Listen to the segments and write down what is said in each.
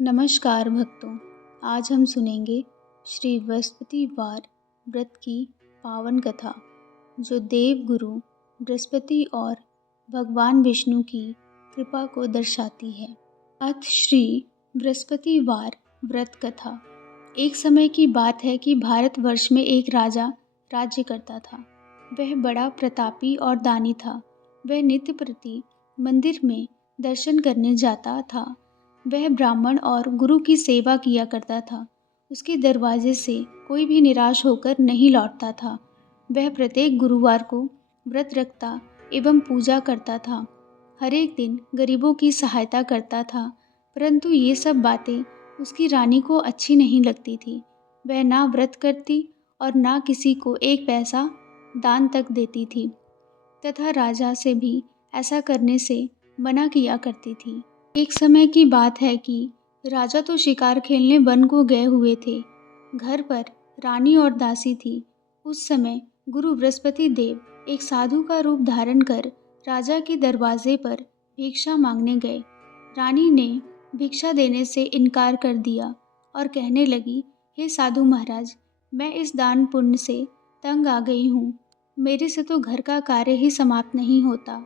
नमस्कार भक्तों। आज हम सुनेंगे श्री बृहस्पतिवार व्रत की पावन कथा, जो देव गुरु बृहस्पति और भगवान विष्णु की कृपा को दर्शाती है। अथ श्री बृहस्पतिवार व्रत कथा। एक समय की बात है कि भारतवर्ष में एक राजा राज्य करता था। वह बड़ा प्रतापी और दानी था। वह नित्य प्रति मंदिर में दर्शन करने जाता था। वह ब्राह्मण और गुरु की सेवा किया करता था। उसके दरवाजे से कोई भी निराश होकर नहीं लौटता था। वह प्रत्येक गुरुवार को व्रत रखता एवं पूजा करता था। हर एक दिन गरीबों की सहायता करता था, परंतु ये सब बातें उसकी रानी को अच्छी नहीं लगती थी। वह ना व्रत करती और ना किसी को एक पैसा दान तक देती थी, तथा राजा से भी ऐसा करने से मना किया करती थी। एक समय की बात है कि राजा तो शिकार खेलने वन को गए हुए थे। घर पर रानी और दासी थी। उस समय गुरु बृहस्पति देव एक साधु का रूप धारण कर राजा के दरवाजे पर भिक्षा मांगने गए। रानी ने भिक्षा देने से इनकार कर दिया और कहने लगी, हे साधु महाराज, मैं इस दान पुण्य से तंग आ गई हूँ। मेरे से तो घर का कार्य ही समाप्त नहीं होता,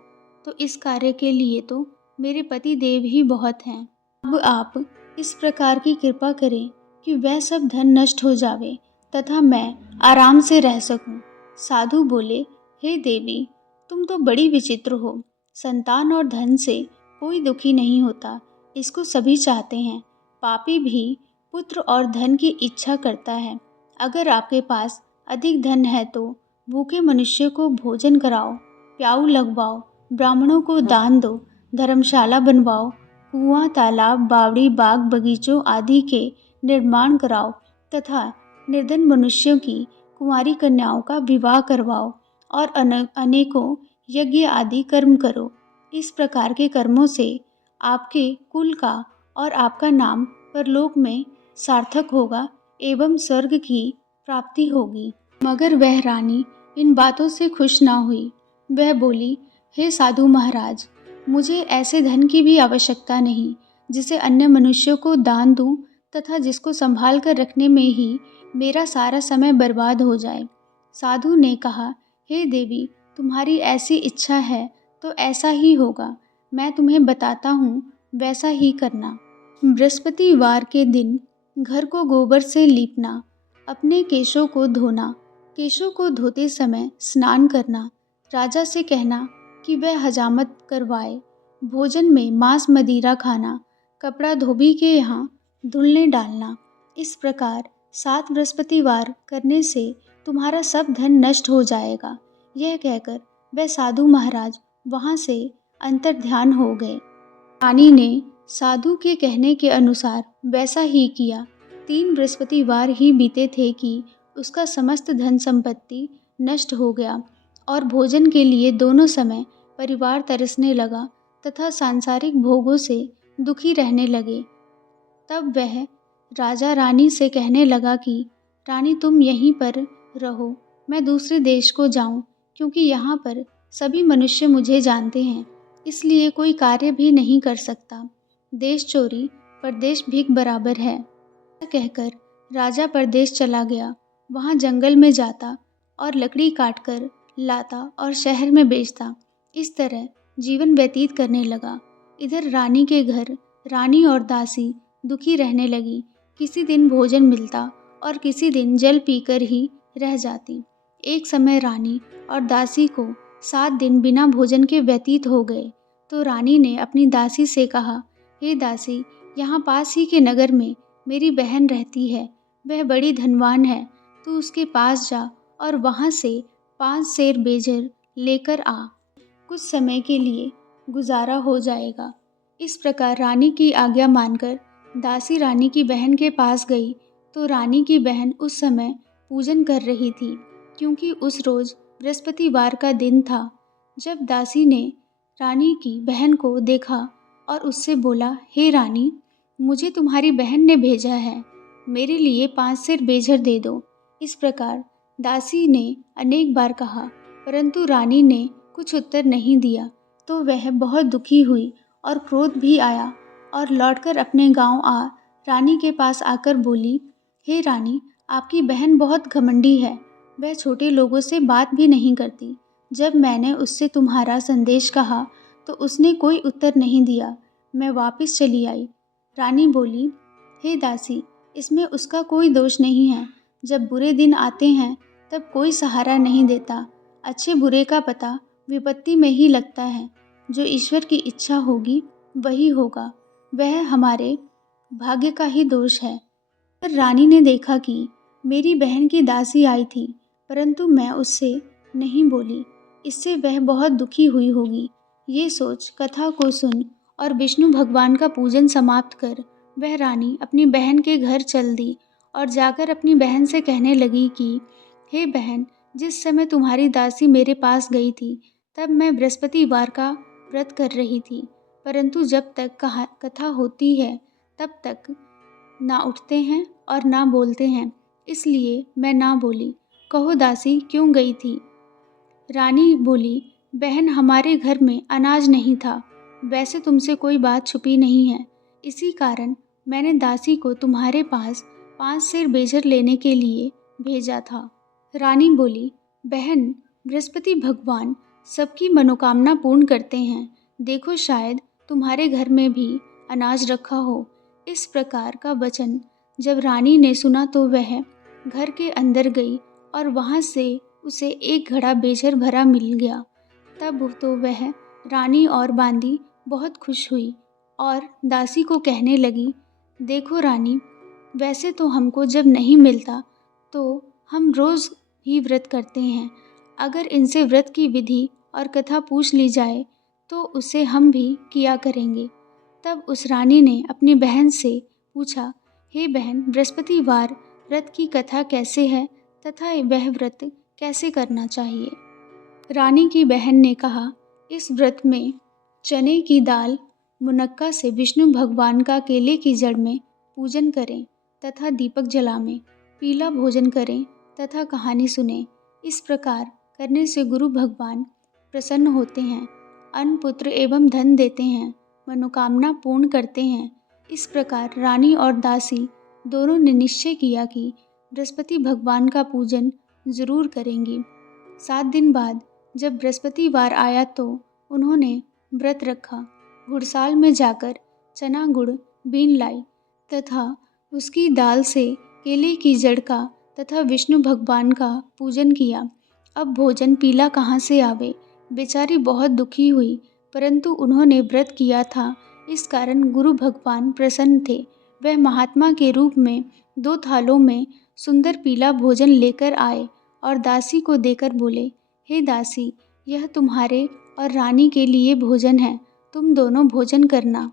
तो इस कार्य के लिए तो मेरे पति देव ही बहुत हैं। अब आप इस प्रकार की कृपा करें कि वह सब धन नष्ट हो जावे तथा मैं आराम से रह सकूं। साधु बोले, हे देवी, तुम तो बड़ी विचित्र हो। संतान और धन से कोई दुखी नहीं होता, इसको सभी चाहते हैं। पापी भी पुत्र और धन की इच्छा करता है। अगर आपके पास अधिक धन है तो भूखे मनुष्य को भोजन कराओ, प्याऊ लगवाओ, ब्राह्मणों को दान दो, धर्मशाला बनवाओ, कुआं, तालाब, बावड़ी, बाग, बगीचों आदि के निर्माण कराओ तथा निर्धन मनुष्यों की कुंवारी कन्याओं का विवाह करवाओ और अनेकों यज्ञ आदि कर्म करो। इस प्रकार के कर्मों से आपके कुल का और आपका नाम परलोक में सार्थक होगा एवं स्वर्ग की प्राप्ति होगी। मगर वह रानी इन बातों से खुश ना हुई। वह बोली, हे साधु महाराज, मुझे ऐसे धन की भी आवश्यकता नहीं जिसे अन्य मनुष्यों को दान दूं तथा जिसको संभाल कर रखने में ही मेरा सारा समय बर्बाद हो जाए। साधु ने कहा, हे देवी, तुम्हारी ऐसी इच्छा है तो ऐसा ही होगा। मैं तुम्हें बताता हूँ, वैसा ही करना। बृहस्पतिवार के दिन घर को गोबर से लीपना, अपने केशों को धोना, केशों को धोते समय स्नान करना, राजा से कहना कि वह हजामत करवाए, भोजन में मांस मदिरा खाना, कपड़ा धोबी के यहाँ धुलने डालना। इस प्रकार 7 बृहस्पतिवार करने से तुम्हारा सब धन नष्ट हो जाएगा। यह कहकर वह साधु महाराज वहाँ से अंतर्ध्यान हो गए। रानी ने साधु के कहने के अनुसार वैसा ही किया। 3 बृहस्पतिवार ही बीते थे कि उसका समस्त धन संपत्ति नष्ट हो गया और भोजन के लिए दोनों समय परिवार तरसने लगा तथा सांसारिक भोगों से दुखी रहने लगे। तब वह राजा रानी से कहने लगा कि रानी, तुम यहीं पर रहो, मैं दूसरे देश को जाऊं, क्योंकि यहाँ पर सभी मनुष्य मुझे जानते हैं, इसलिए कोई कार्य भी नहीं कर सकता। देश चोरी परदेश भीख बराबर है। ऐसा कहकर राजा परदेश चला गया। वहाँ जंगल में जाता और लकड़ी काटकर लाता और शहर में बेचता। इस तरह जीवन व्यतीत करने लगा। इधर रानी के घर रानी और दासी दुखी रहने लगी। किसी दिन भोजन मिलता और किसी दिन जल पीकर ही रह जाती। एक समय रानी और दासी को 7 दिन बिना भोजन के व्यतीत हो गए। तो रानी ने अपनी दासी से कहा, हे दासी, यहाँ पास ही के नगर में मेरी बहन रहती है। वह बड़ी धनवान है। तू उसके पास जा और वहाँ से 5 सेर बेजर लेकर आ। कुछ समय के लिए गुजारा हो जाएगा। इस प्रकार रानी की आज्ञा मानकर दासी रानी की बहन के पास गई तो रानी की बहन उस समय पूजन कर रही थी, क्योंकि उस रोज बृहस्पतिवार का दिन था। जब दासी ने रानी की बहन को देखा और उससे बोला, हे रानी, मुझे तुम्हारी बहन ने भेजा है, मेरे लिए 5 सेर बेजर दे दो। इस प्रकार दासी ने अनेक बार कहा, परंतु रानी ने कुछ उत्तर नहीं दिया। तो वह बहुत दुखी हुई और क्रोध भी आया और लौटकर अपने गांव आ रानी के पास आकर बोली, हे रानी, आपकी बहन बहुत घमंडी है। वह छोटे लोगों से बात भी नहीं करती। जब मैंने उससे तुम्हारा संदेश कहा तो उसने कोई उत्तर नहीं दिया। मैं वापस चली आई। रानी बोली, हे दासी, इसमें उसका कोई दोष नहीं है। जब बुरे दिन आते हैं तब कोई सहारा नहीं देता। अच्छे बुरे का पता विपत्ति में ही लगता है। जो ईश्वर की इच्छा होगी वही होगा। वह हमारे भाग्य का ही दोष है। पर रानी ने देखा कि मेरी बहन की दासी आई थी, परंतु मैं उससे नहीं बोली। इससे वह बहुत दुखी हुई होगी। ये सोच कथा को सुन और विष्णु भगवान का पूजन समाप्त कर वह रानी अपनी बहन के घर चल दी और जाकर अपनी बहन से कहने लगी कि हे बहन, जिस समय तुम्हारी दासी मेरे पास गई थी तब मैं बृहस्पतिवार का व्रत कर रही थी, परंतु जब तक कथा होती है तब तक ना उठते हैं और ना बोलते हैं, इसलिए मैं ना बोली। कहो दासी, क्यों गई थी? रानी बोली, बहन, हमारे घर में अनाज नहीं था। वैसे तुमसे कोई बात छुपी नहीं है, इसी कारण मैंने दासी को तुम्हारे पास 5 सेर बेजर लेने के लिए भेजा था। रानी बोली, बहन, बृहस्पति भगवान सबकी मनोकामना पूर्ण करते हैं। देखो, शायद तुम्हारे घर में भी अनाज रखा हो। इस प्रकार का वचन जब रानी ने सुना तो वह घर के अंदर गई और वहाँ से उसे एक घड़ा बेजर भरा मिल गया। तब तो वह रानी और बांदी बहुत खुश हुई और दासी को कहने लगी, देखो रानी, वैसे तो हमको जब नहीं मिलता तो हम रोज़ ही व्रत करते हैं। अगर इनसे व्रत की विधि और कथा पूछ ली जाए तो उसे हम भी किया करेंगे। तब उस रानी ने अपनी बहन से पूछा, हे बहन, बृहस्पतिवार व्रत की कथा कैसे है तथा वह व्रत कैसे करना चाहिए? रानी की बहन ने कहा, इस व्रत में चने की दाल मुनक्का से विष्णु भगवान का केले की जड़ में पूजन करें तथा दीपक जलावें, पीला भोजन करें तथा कहानी सुनें। इस प्रकार करने से गुरु भगवान प्रसन्न होते हैं, अन्न पुत्र एवं धन देते हैं, मनोकामना पूर्ण करते हैं। इस प्रकार रानी और दासी दोनों ने निश्चय किया कि बृहस्पति भगवान का पूजन जरूर करेंगी। 7 दिन बाद जब बृहस्पतिवार आया तो उन्होंने व्रत रखा। घुड़साल में जाकर चना गुड़ बीन लाई तथा उसकी दाल से केले की जड़ का तथा विष्णु भगवान का पूजन किया। अब भोजन पीला कहाँ से आवे? बेचारी बहुत दुखी हुई, परंतु उन्होंने व्रत किया था, इस कारण गुरु भगवान प्रसन्न थे। वह महात्मा के रूप में 2 थालों में सुंदर पीला भोजन लेकर आए और दासी को देकर बोले, हे दासी, यह तुम्हारे और रानी के लिए भोजन है, तुम दोनों भोजन करना।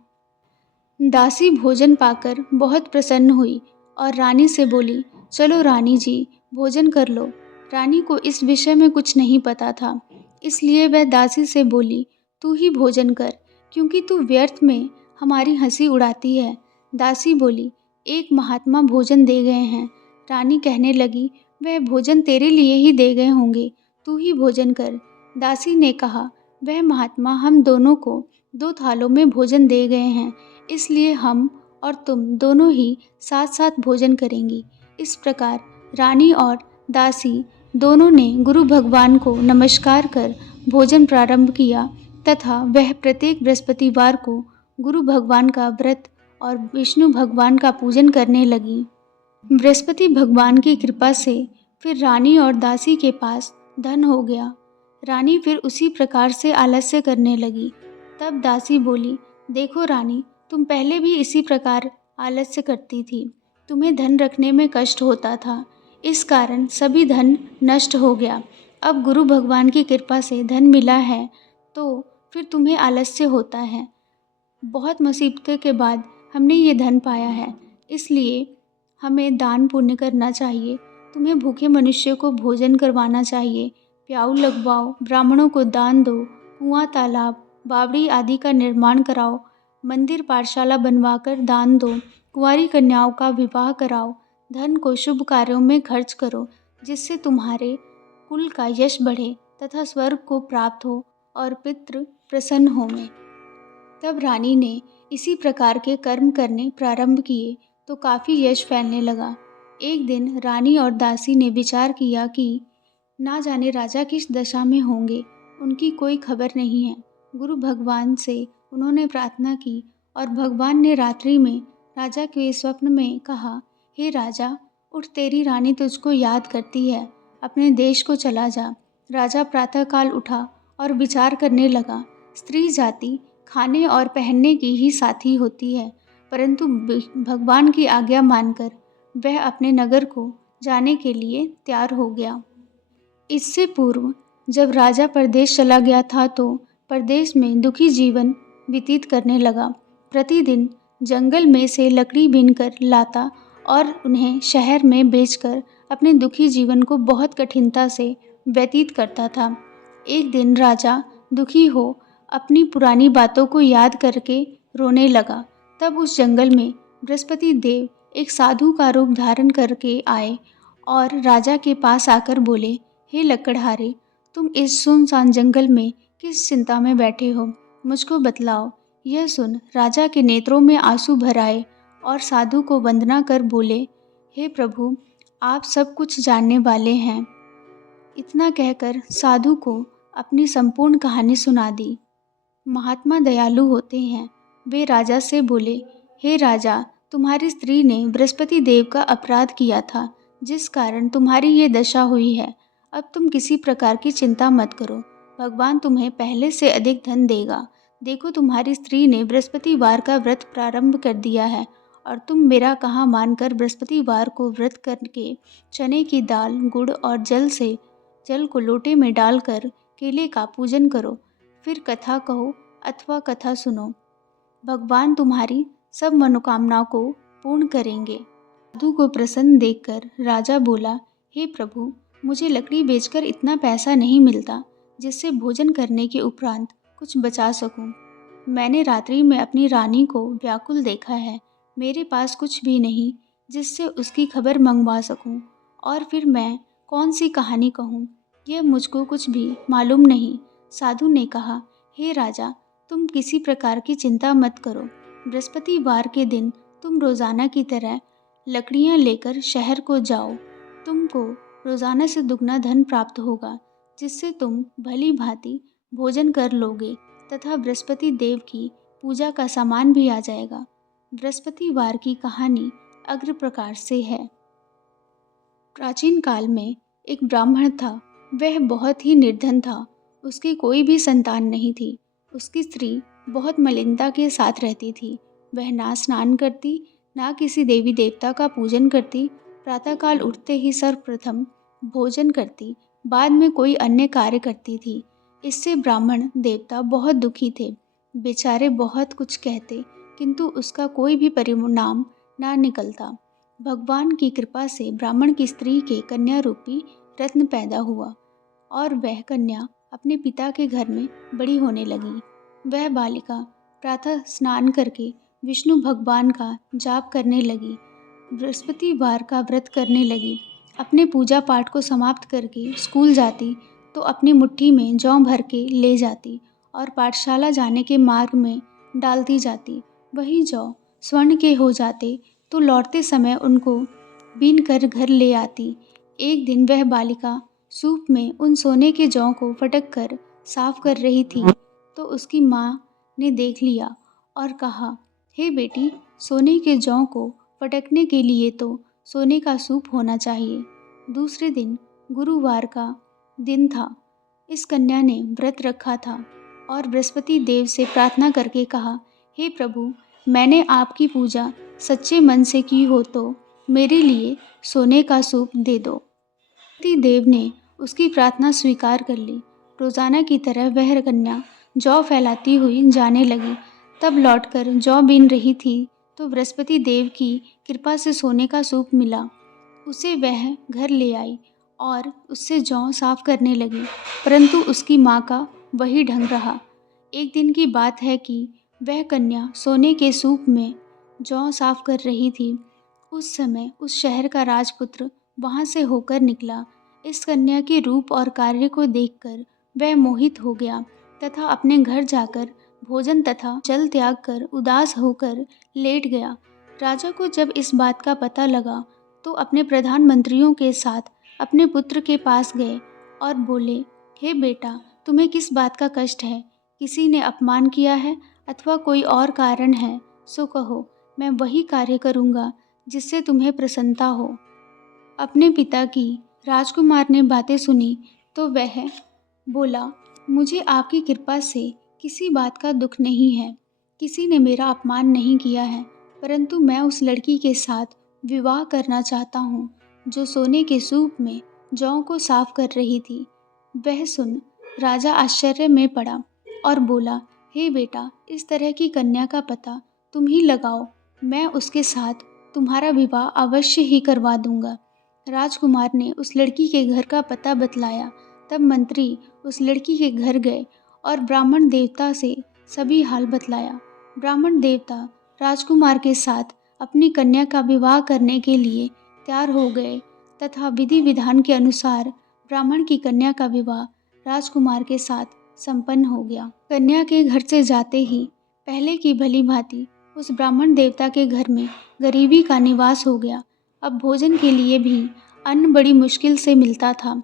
दासी भोजन पाकर बहुत प्रसन्न हुई और रानी से बोली, चलो रानी जी, भोजन कर लो। रानी को इस विषय में कुछ नहीं पता था, इसलिए वह दासी से बोली, तू ही भोजन कर, क्योंकि तू व्यर्थ में हमारी हंसी उड़ाती है। दासी बोली, एक महात्मा भोजन दे गए हैं। रानी कहने लगी, वह भोजन तेरे लिए ही दे गए होंगे, तू ही भोजन कर। दासी ने कहा, वह महात्मा हम दोनों को 2 थालों में भोजन दे गए हैं, इसलिए हम और तुम दोनों ही साथ साथ भोजन करेंगी। इस प्रकार रानी और दासी दोनों ने गुरु भगवान को नमस्कार कर भोजन प्रारंभ किया तथा वह प्रत्येक बृहस्पतिवार को गुरु भगवान का व्रत और विष्णु भगवान का पूजन करने लगी। बृहस्पति भगवान की कृपा से फिर रानी और दासी के पास धन हो गया। रानी फिर उसी प्रकार से आलस्य करने लगी। तब दासी बोली, देखो रानी, तुम पहले भी इसी प्रकार आलस्य करती थी। तुम्हें धन रखने में कष्ट होता था, इस कारण सभी धन नष्ट हो गया। अब गुरु भगवान की कृपा से धन मिला है तो फिर तुम्हें आलस्य होता है। बहुत मुसीबतों के बाद हमने ये धन पाया है, इसलिए हमें दान पुण्य करना चाहिए। तुम्हें भूखे मनुष्य को भोजन करवाना चाहिए, प्याऊ लगवाओ, ब्राह्मणों को दान दो, कुआं तालाब बावड़ी आदि का निर्माण कराओ, मंदिर पाठशाला बनवाकर दान दो, कुंवारी कन्याओं का विवाह कराओ, धन को शुभ कार्यों में खर्च करो, जिससे तुम्हारे कुल का यश बढ़े तथा स्वर्ग को प्राप्त हो और पितृ प्रसन्न हों। तब रानी ने इसी प्रकार के कर्म करने प्रारंभ किए तो काफ़ी यश फैलने लगा। एक दिन रानी और दासी ने विचार किया कि ना जाने राजा किस दशा में होंगे, उनकी कोई खबर नहीं है। गुरु भगवान से उन्होंने प्रार्थना की और भगवान ने रात्रि में राजा के स्वप्न में कहा, हे राजा, उठ, तेरी रानी तुझको याद करती है, अपने देश को चला जा। राजा प्रातःकाल उठा और विचार करने लगा, स्त्री जाति खाने और पहनने की ही साथी होती है, परंतु भगवान की आज्ञा मानकर वह अपने नगर को जाने के लिए तैयार हो गया। इससे पूर्व जब राजा परदेश चला गया था तो परदेश में दुखी जीवन व्यतीत करने लगा। प्रतिदिन जंगल में से लकड़ी बीनकर लाता और उन्हें शहर में बेचकर अपने दुखी जीवन को बहुत कठिनता से व्यतीत करता था। एक दिन राजा दुखी हो अपनी पुरानी बातों को याद करके रोने लगा। तब उस जंगल में बृहस्पति देव एक साधु का रूप धारण करके आए और राजा के पास आकर बोले, हे लकड़हारे, तुम इस सुनसान जंगल में किस चिंता में बैठे हो, मुझको बतलाओ। यह सुन राजा के नेत्रों में आंसू भर आए और साधु को वंदना कर बोले, हे प्रभु, आप सब कुछ जानने वाले हैं। इतना कहकर साधु को अपनी संपूर्ण कहानी सुना दी। महात्मा दयालु होते हैं। वे राजा से बोले, हे राजा, तुम्हारी स्त्री ने बृहस्पति देव का अपराध किया था, जिस कारण तुम्हारी ये दशा हुई है। अब तुम किसी प्रकार की चिंता मत करो, भगवान तुम्हें पहले से अधिक धन देगा। देखो, तुम्हारी स्त्री ने बृहस्पतिवार का व्रत प्रारंभ कर दिया है और तुम मेरा कहा मानकर बृहस्पतिवार को व्रत करके चने की दाल, गुड़ और जल को लोटे में डालकर केले का पूजन करो। फिर कथा कहो अथवा कथा सुनो। भगवान तुम्हारी सब मनोकामनाओं को पूर्ण करेंगे। साधु को प्रसन्न देखकर राजा बोला, हे प्रभु, मुझे लकड़ी बेचकर इतना पैसा नहीं मिलता जिससे भोजन करने के उपरांत कुछ बचा सकूं। मैंने रात्रि में अपनी रानी को व्याकुल देखा है। मेरे पास कुछ भी नहीं जिससे उसकी खबर मंगवा सकूं, और फिर मैं कौन सी कहानी कहूं, यह मुझको कुछ भी मालूम नहीं। साधु ने कहा, हे राजा, तुम किसी प्रकार की चिंता मत करो। बृहस्पतिवार के दिन तुम रोजाना की तरह लकड़ियां लेकर शहर को जाओ। तुमको रोजाना से दुगना धन प्राप्त होगा, जिससे तुम भली भांति भोजन कर लोगे तथा बृहस्पति देव की पूजा का सामान भी आ जाएगा। बृहस्पतिवार की कहानी अग्र प्रकार से है। प्राचीन काल में एक ब्राह्मण था। वह बहुत ही निर्धन था। उसकी कोई भी संतान नहीं थी। उसकी स्त्री बहुत मलिनता के साथ रहती थी। वह ना स्नान करती, ना किसी देवी देवता का पूजन करती। प्रातःकाल उठते ही सर्वप्रथम भोजन करती, बाद में कोई अन्य कार्य करती थी। इससे ब्राह्मण देवता बहुत दुखी थे। बेचारे बहुत कुछ कहते, किंतु उसका कोई भी परिणाम ना निकलता। भगवान की कृपा से ब्राह्मण की स्त्री के कन्या रूपी रत्न पैदा हुआ और वह कन्या अपने पिता के घर में बड़ी होने लगी। वह बालिका प्रातः स्नान करके विष्णु भगवान का जाप करने लगी, बृहस्पतिवार का व्रत करने लगी। अपने पूजा पाठ को समाप्त करके स्कूल जाती तो अपनी मुट्ठी में जौ भर के ले जाती और पाठशाला जाने के मार्ग में डालती जाती। वही जौ स्वर्ण के हो जाते तो लौटते समय उनको बीन कर घर ले आती। एक दिन वह बालिका सूप में उन सोने के जौ को फटक कर साफ कर रही थी तो उसकी माँ ने देख लिया और कहा, हे बेटी, सोने के जौ को फटकने के लिए तो सोने का सूप होना चाहिए। दूसरे दिन गुरुवार का दिन था। इस कन्या ने व्रत रखा था और बृहस्पति देव से प्रार्थना करके कहा, हे प्रभु, मैंने आपकी पूजा सच्चे मन से की हो तो मेरे लिए सोने का सूप दे दो। बृहस्पति देव ने उसकी प्रार्थना स्वीकार कर ली। रोजाना की तरह वह कन्या जौ फैलाती हुई जाने लगी। तब लौटकर जौ बीन रही थी तो बृहस्पति देव की कृपा से सोने का सूप मिला। उसे वह घर ले आई और उससे जौ साफ करने लगी, परंतु उसकी माँ का वही ढंग रहा। एक दिन की बात है कि वह कन्या सोने के सूप में जौ साफ कर रही थी। उस समय उस शहर का राजपुत्र वहाँ से होकर निकला। इस कन्या के रूप और कार्य को देखकर वह मोहित हो गया तथा अपने घर जाकर भोजन तथा जल त्याग कर उदास होकर लेट गया। राजा को जब इस बात का पता लगा तो अपने प्रधानमंत्रियों के साथ अपने पुत्र के पास गए और बोले, हे बेटा, तुम्हें किस बात का कष्ट है? किसी ने अपमान किया है अथवा कोई और कारण है? सो कहो, मैं वही कार्य करूँगा जिससे तुम्हें प्रसन्नता हो। अपने पिता की राजकुमार ने बातें सुनी तो वह बोला, मुझे आपकी कृपा से किसी बात का दुख नहीं है। किसी ने मेरा अपमान नहीं किया है, परंतु मैं उस लड़की के साथ विवाह करना चाहता हूँ जो सोने के सूप में जौ को साफ कर रही थी। वह सुन राजा आश्चर्य में पड़ा और बोला, हे बेटा, इस तरह की कन्या का पता तुम ही लगाओ, मैं उसके साथ तुम्हारा विवाह अवश्य ही करवा दूंगा। राजकुमार ने उस लड़की के घर का पता बतलाया। तब मंत्री उस लड़की के घर गए और ब्राह्मण देवता से सभी हाल बतलाया। ब्राह्मण देवता राजकुमार के साथ अपनी कन्या का विवाह करने के लिए तैयार हो गए तथा विधि विधान के अनुसार ब्राह्मण की कन्या का विवाह राजकुमार के साथ संपन्न हो गया। कन्या के घर से जाते ही पहले की भली भांति उस ब्राह्मण देवता के घर में गरीबी का निवास हो गया। अब भोजन के लिए भी अन्न बड़ी मुश्किल से मिलता था।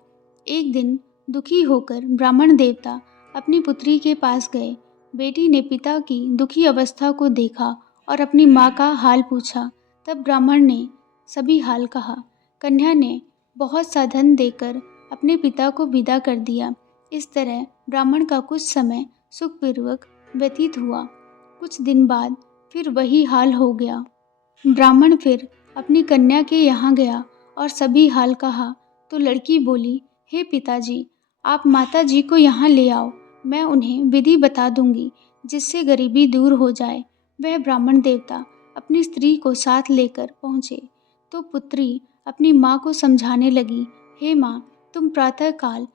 एक दिन दुखी होकर ब्राह्मण देवता अपनी पुत्री के पास गए। बेटी ने पिता की दुखी अवस्था को देखा और अपनी माँ का हाल पूछा। तब ब्राह्मण ने सभी हाल कहा। कन्या ने बहुत सा धन देकर अपने पिता को विदा कर दिया। इस तरह ब्राह्मण का कुछ समय सुखपूर्वक व्यतीत हुआ। कुछ दिन बाद फिर वही हाल हो गया। ब्राह्मण फिर अपनी कन्या के यहाँ गया और सभी हाल कहा तो लड़की बोली, हे पिताजी, आप माता जी को यहाँ ले आओ, मैं उन्हें विधि बता दूंगी जिससे गरीबी दूर हो जाए। वह ब्राह्मण देवता अपनी स्त्री को साथ लेकर पहुँचे तो पुत्री अपनी माँ को समझाने लगी, हे माँ, तुम प्रातःकाल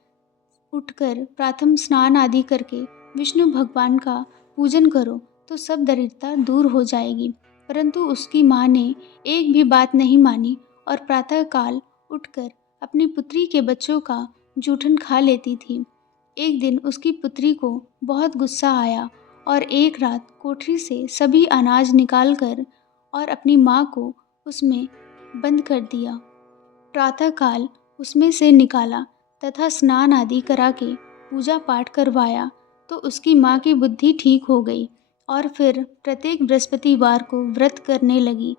उठकर प्रातः स्नान आदि करके विष्णु भगवान का पूजन करो तो सब दरिद्रता दूर हो जाएगी। परंतु उसकी माँ ने एक भी बात नहीं मानी और प्रातःकाल उठकर अपनी पुत्री के बच्चों का जूठन खा लेती थी। एक दिन उसकी पुत्री को बहुत गुस्सा आया और एक रात कोठरी से सभी अनाज निकालकर और अपनी माँ को उसमें बंद कर दिया। प्रातःकाल उसमें से निकाला तथा स्नान आदि करा के पूजा पाठ करवाया तो उसकी माँ की बुद्धि ठीक हो गई और फिर प्रत्येक बृहस्पतिवार को व्रत करने लगी।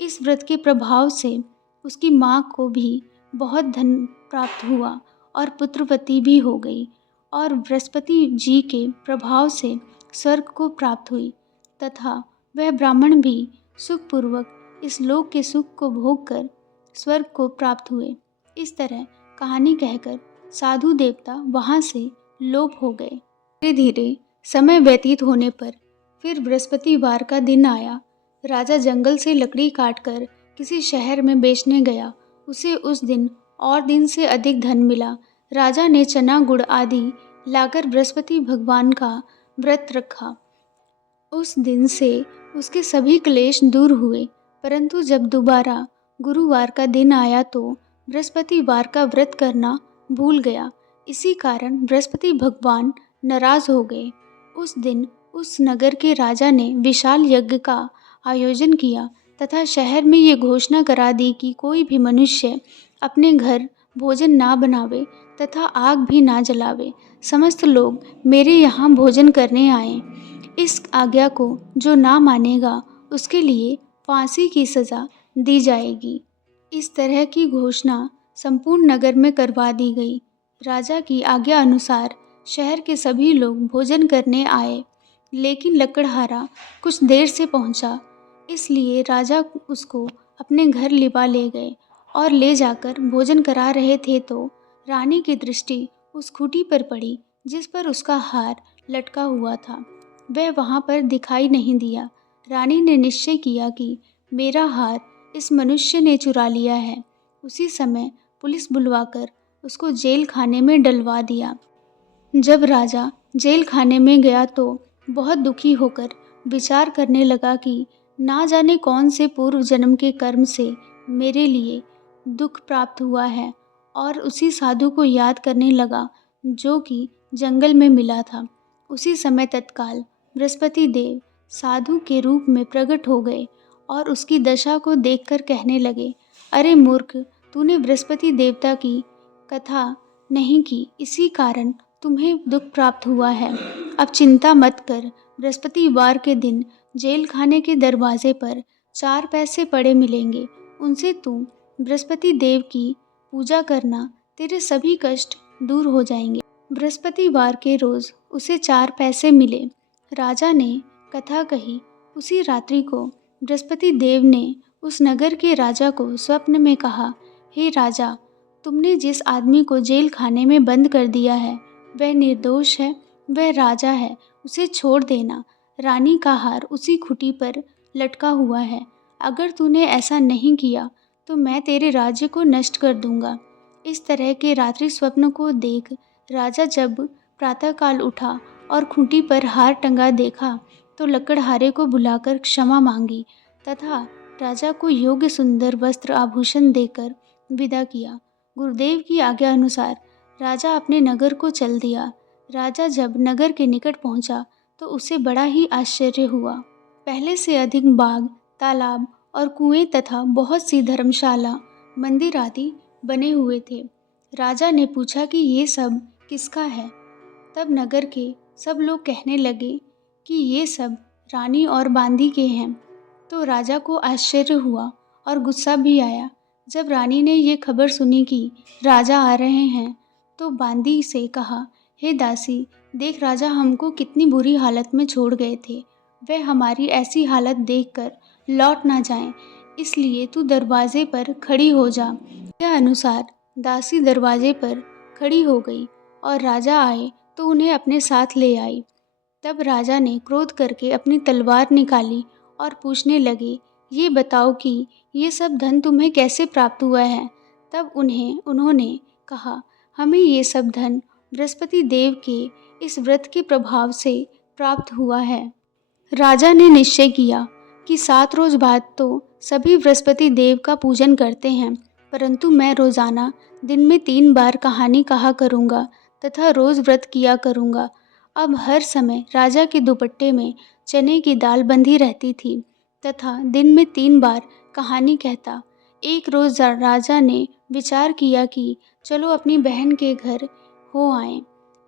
इस व्रत के प्रभाव से उसकी माँ को भी बहुत धन प्राप्त हुआ और पुत्रवती भी हो गई और बृहस्पति जी के प्रभाव से स्वर्ग को प्राप्त हुई तथा वह ब्राह्मण भी सुखपूर्वक इस लोक के सुख को भोग कर स्वर्ग को प्राप्त हुए। इस तरह कहानी कहकर साधु देवता वहाँ से लोप हो गए। धीरे धीरे समय व्यतीत होने पर फिर बृहस्पतिवार का दिन आया। राजा जंगल से लकड़ी काटकर किसी शहर में बेचने गया। उसे उस दिन और दिन से अधिक धन मिला। राजा ने चना गुड़ आदि लाकर बृहस्पति भगवान का व्रत रखा। उस दिन से उसके सभी क्लेश दूर हुए। परंतु जब दोबारा गुरुवार का दिन आया तो बृहस्पतिवार का व्रत करना भूल गया। इसी कारण बृहस्पति भगवान नाराज हो गए। उस दिन उस नगर के राजा ने विशाल यज्ञ का आयोजन किया तथा शहर में ये घोषणा करा दी कि कोई भी मनुष्य अपने घर भोजन ना बनावे तथा आग भी ना जलावे। समस्त लोग मेरे यहाँ भोजन करने आए। इस आज्ञा को जो ना मानेगा उसके लिए फांसी की सज़ा दी जाएगी। इस तरह की घोषणा संपूर्ण नगर में करवा दी गई। राजा की आज्ञा अनुसार शहर के सभी लोग भोजन करने आए, लेकिन लकड़हारा कुछ देर से पहुंचा, इसलिए राजा उसको अपने घर लिवा ले गए और ले जाकर भोजन करा रहे थे तो रानी की दृष्टि उस खूंटी पर पड़ी जिस पर उसका हार लटका हुआ था। वह वहाँ पर दिखाई नहीं दिया। रानी ने निश्चय किया कि मेरा हार इस मनुष्य ने चुरा लिया है। उसी समय पुलिस बुलवाकर उसको जेल खाने में डलवा दिया। जब राजा जेल खाने में गया तो बहुत दुखी होकर विचार करने लगा कि ना जाने कौन से पूर्व जन्म के कर्म से मेरे लिए दुख प्राप्त हुआ है, और उसी साधु को याद करने लगा जो कि जंगल में मिला था। उसी समय तत्काल बृहस्पति देव साधु के रूप में प्रकट हो गए और उसकी दशा को देखकर कहने लगे, अरे मूर्ख, तूने बृहस्पति देवता की कथा नहीं की, इसी कारण तुम्हें दुख प्राप्त हुआ है। अब चिंता मत कर, बृहस्पतिवार के दिन जेल खाने के दरवाजे पर 4 पैसे पड़े मिलेंगे, उनसे तू बृहस्पति देव की पूजा करना, तेरे सभी कष्ट दूर हो जाएंगे। बृहस्पतिवार के रोज उसे 4 पैसे मिले। राजा ने कथा कही। उसी रात्रि को बृहस्पति देव ने उस नगर के राजा को स्वप्न में कहा, हे राजा, तुमने जिस आदमी को जेल खाने में बंद कर दिया है वह निर्दोष है, वह राजा है, उसे छोड़ देना। रानी का हार उसी खूंटी पर लटका हुआ है। अगर तूने ऐसा नहीं किया तो मैं तेरे राज्य को नष्ट कर दूंगा। इस तरह के रात्रि स्वप्न को देख राजा जब प्रातःकाल उठा और खूंटी पर हार टंगा देखा तो लकड़हारे को बुलाकर क्षमा मांगी तथा राजा को योग्य सुंदर वस्त्र आभूषण देकर विदा किया। गुरुदेव की आज्ञा अनुसार राजा अपने नगर को चल दिया। राजा जब नगर के निकट पहुंचा तो उसे बड़ा ही आश्चर्य हुआ। पहले से अधिक बाग, तालाब और कुएं तथा बहुत सी धर्मशाला, मंदिर आदि बने हुए थे। राजा ने पूछा कि ये सब किसका है? तब नगर के सब लोग कहने लगे कि ये सब रानी और बांदी के हैं। तो राजा को आश्चर्य हुआ और गुस्सा भी आया। जब रानी ने ये खबर सुनी कि राजा आ रहे हैं तो बांदी से कहा, हे दासी, देख राजा हमको कितनी बुरी हालत में छोड़ गए थे। वह हमारी ऐसी हालत देखकर लौट ना जाएं, इसलिए तू दरवाजे पर खड़ी हो जा। के अनुसार दासी दरवाजे पर खड़ी हो गई और राजा आए तो उन्हें अपने साथ ले आई। तब राजा ने क्रोध करके अपनी तलवार निकाली और पूछने लगे, ये बताओ कि ये सब धन तुम्हें कैसे प्राप्त हुआ है? तब उन्होंने कहा, हमें ये सब धन बृहस्पति देव के इस व्रत के प्रभाव से प्राप्त हुआ है। राजा ने निश्चय किया कि 7 रोज बाद तो सभी बृहस्पति देव का पूजन करते हैं, परंतु मैं रोजाना दिन में 3 बार कहानी कहा करूँगा तथा रोज व्रत किया करूँगा। अब हर समय राजा के दुपट्टे में चने की दाल बंधी रहती थी तथा दिन में 3 बार कहानी कहता। एक रोज राजा ने विचार किया कि चलो अपनी बहन के घर हो आएं।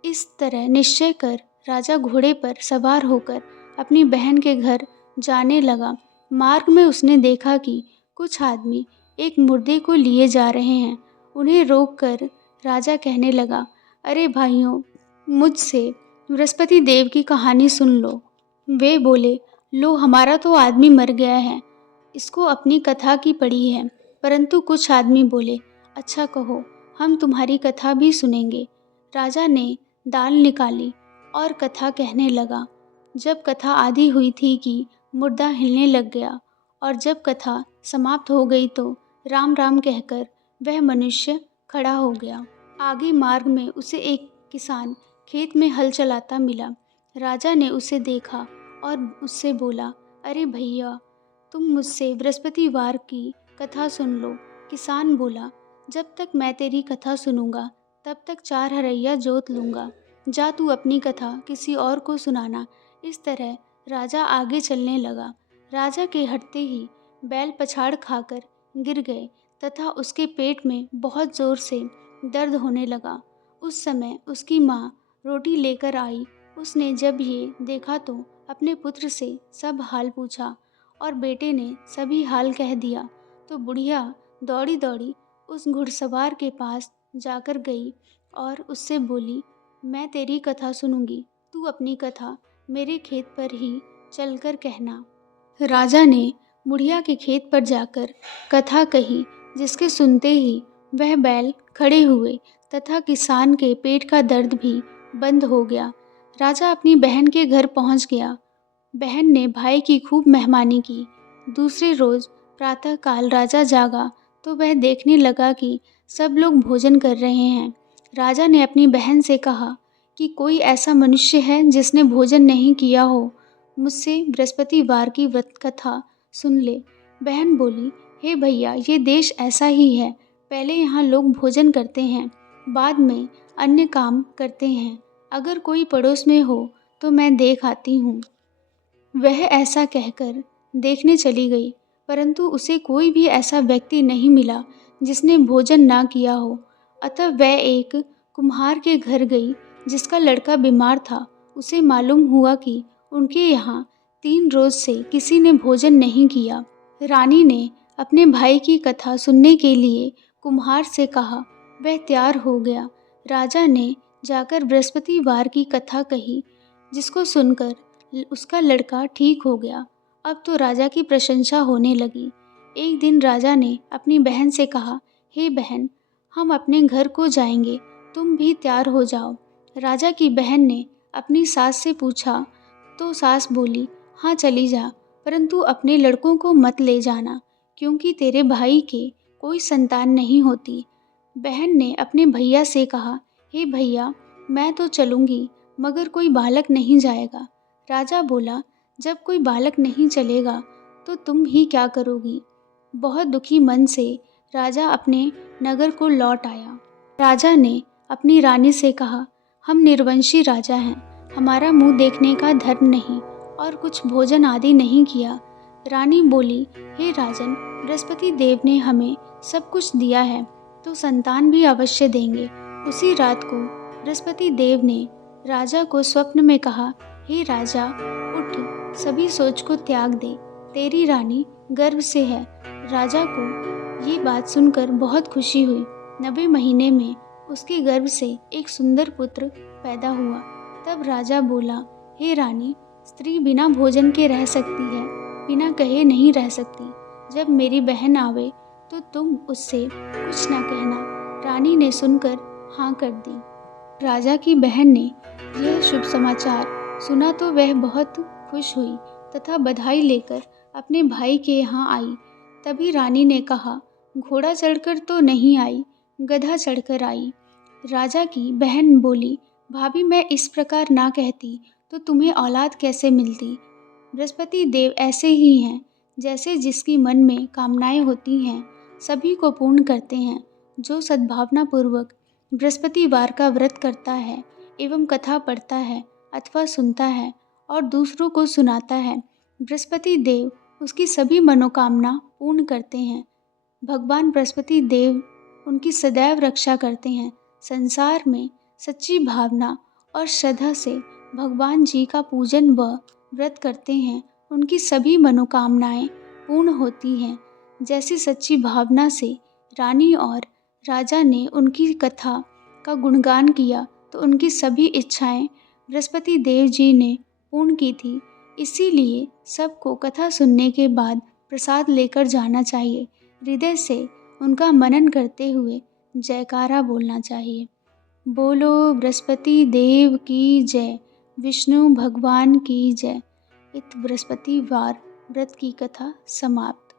इस तरह निश्चय कर राजा घोड़े पर सवार होकर अपनी बहन के घर जाने लगा। मार्ग में उसने देखा कि कुछ आदमी एक मुर्दे को लिए जा रहे हैं। उन्हें रोककर राजा कहने लगा, अरे भाइयों, मुझसे बृहस्पति देव की कहानी सुन लो। वे बोले, लो, हमारा तो आदमी मर गया है, इसको अपनी कथा की पड़ी है। परंतु कुछ आदमी बोले, अच्छा कहो, हम तुम्हारी कथा भी सुनेंगे। राजा ने दाल निकाली और कथा कहने लगा। जब कथा आधी हुई थी कि मुर्दा हिलने लग गया और जब कथा समाप्त हो गई तो राम राम कहकर वह मनुष्य खड़ा हो गया। आगे मार्ग में उसे एक किसान खेत में हल चलाता मिला। राजा ने उसे देखा और उससे बोला, अरे भैया, तुम मुझसे बृहस्पतिवार की कथा सुन लो। किसान बोला, जब तक मैं तेरी कथा सुनूंगा तब तक 4 हरैया जोत लूँगा। जा तू अपनी कथा किसी और को सुनाना। इस तरह राजा आगे चलने लगा। राजा के हटते ही बैल पछाड़ खाकर गिर गए तथा उसके पेट में बहुत ज़ोर से दर्द होने लगा। उस समय उसकी माँ रोटी लेकर आई। उसने जब ये देखा तो अपने पुत्र से सब हाल पूछा और बेटे ने सभी हाल कह दिया। तो बुढ़िया दौड़ी दौड़ी उस घुड़सवार के पास जाकर गई और उससे बोली, मैं तेरी कथा सुनूंगी, तू अपनी कथा मेरे खेत पर ही चलकर कहना। राजा ने बुढ़िया के खेत पर जाकर कथा कही, जिसके सुनते ही वह बैल खड़े हुए तथा किसान के पेट का दर्द भी बंद हो गया। राजा अपनी बहन के घर पहुंच गया। बहन ने भाई की खूब मेहमानी की। दूसरे रोज प्रातःकाल राजा जागा तो वह देखने लगा कि सब लोग भोजन कर रहे हैं। राजा ने अपनी बहन से कहा कि कोई ऐसा मनुष्य है जिसने भोजन नहीं किया हो, मुझसे बृहस्पतिवार की व्रत कथा सुन ले। बहन बोली, हे भैया, ये देश ऐसा ही है, पहले यहाँ लोग भोजन करते हैं, बाद में अन्य काम करते हैं। अगर कोई पड़ोस में हो तो मैं देख आती हूँ। वह ऐसा कहकर देखने चली गई। परंतु उसे कोई भी ऐसा व्यक्ति नहीं मिला जिसने भोजन ना किया हो। अतः वह एक कुम्हार के घर गई जिसका लड़का बीमार था। उसे मालूम हुआ कि उनके यहाँ 3 रोज से किसी ने भोजन नहीं किया। रानी ने अपने भाई की कथा सुनने के लिए कुम्हार से कहा। वह तैयार हो गया। राजा ने जाकर बृहस्पतिवार की कथा कही, जिसको सुनकर उसका लड़का ठीक हो गया। अब तो राजा की प्रशंसा होने लगी। एक दिन राजा ने अपनी बहन से कहा, हे बहन, हम अपने घर को जाएंगे, तुम भी तैयार हो जाओ। राजा की बहन ने अपनी सास से पूछा तो सास बोली, हाँ चली जा, परंतु अपने लड़कों को मत ले जाना, क्योंकि तेरे भाई के कोई संतान नहीं होती। बहन ने अपने भैया से कहा, हे भैया, मैं तो चलूँगी, मगर कोई बालक नहीं जाएगा। राजा बोला, जब कोई बालक नहीं चलेगा तो तुम ही क्या करोगी। बहुत दुखी मन से राजा अपने नगर को लौट आया। राजा ने अपनी रानी से कहा, हम निर्वंशी राजा हैं, हमारा मुंह देखने का धर्म नहीं और कुछ भोजन आदि नहीं किया। रानी बोली, हे राजन, बृहस्पति देव ने हमें सब कुछ दिया है तो संतान भी अवश्य देंगे। उसी रात को बृहस्पति देव ने राजा को स्वप्न में कहा, हे राजा, उठ, सभी सोच को त्याग दे, तेरी रानी गर्भ से है। राजा को ये बात सुनकर बहुत खुशी हुई। 90 महीने में उसके गर्भ से एक सुंदर पुत्र पैदा हुआ। तब राजा बोला, हे रानी, स्त्री बिना भोजन के रह सकती है, बिना कहे नहीं रह सकती। जब मेरी बहन आवे तो तुम उससे कुछ ना कहना। रानी ने सुनकर हाँ कर दी। राजा की बहन ने यह शुभ समाचार सुना तो वह बहुत खुश हुई तथा बधाई लेकर अपने भाई के यहाँ आई। तभी रानी ने कहा, घोड़ा चढ़कर तो नहीं आई, गधा चढ़कर आई। राजा की बहन बोली, भाभी, मैं इस प्रकार ना कहती तो तुम्हें औलाद कैसे मिलती। बृहस्पति देव ऐसे ही हैं, जैसे जिसकी मन में कामनाएं होती हैं सभी को पूर्ण करते हैं। जो सद्भावना पूर्वक बृहस्पतिवार का व्रत करता है एवं कथा पढ़ता है अथवा सुनता है और दूसरों को सुनाता है, बृहस्पति देव उसकी सभी मनोकामना पूर्ण करते हैं। भगवान बृहस्पति देव उनकी सदैव रक्षा करते हैं। संसार में सच्ची भावना और श्रद्धा से भगवान जी का पूजन व व्रत करते हैं, उनकी सभी मनोकामनाएं पूर्ण होती हैं। जैसी सच्ची भावना से रानी और राजा ने उनकी कथा का गुणगान किया तो उनकी सभी इच्छाएं बृहस्पति देव जी ने पूर्ण की थी। इसीलिए सबको कथा सुनने के बाद प्रसाद लेकर जाना चाहिए। हृदय से उनका मनन करते हुए जयकारा बोलना चाहिए। बोलो बृहस्पति देव की जय, विष्णु भगवान की जय। इत बृहस्पतिवार व्रत की कथा समाप्त।